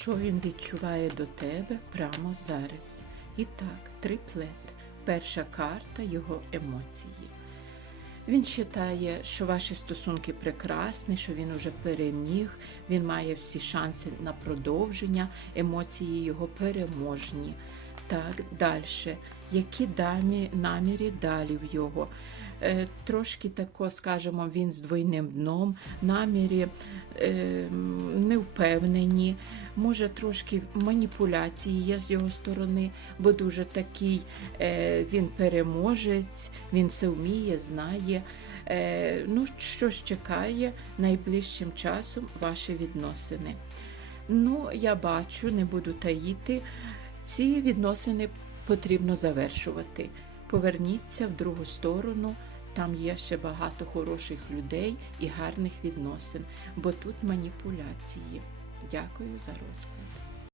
що він відчуває до тебе прямо зараз. І так, триплет. Перша карта його емоції. Він вважає, що ваші стосунки прекрасні, що він уже переміг, він має всі шанси на продовження, емоції його переможні. Так, далі. Які дамі, наміри далі в його? Е, трошки тако, скажімо, він з двойним дном, наміри е, невпевнені, може трошки маніпуляції є з його сторони, бо дуже такий е, він переможець, він все вміє, знає. Е, ну, що ж чекає найближчим часом ваші відносини? Ну, я бачу, не буду таїти, ці відносини потрібно завершувати. Поверніться в другу сторону, там є ще багато хороших людей і гарних відносин, бо тут маніпуляції. Дякую за розклад.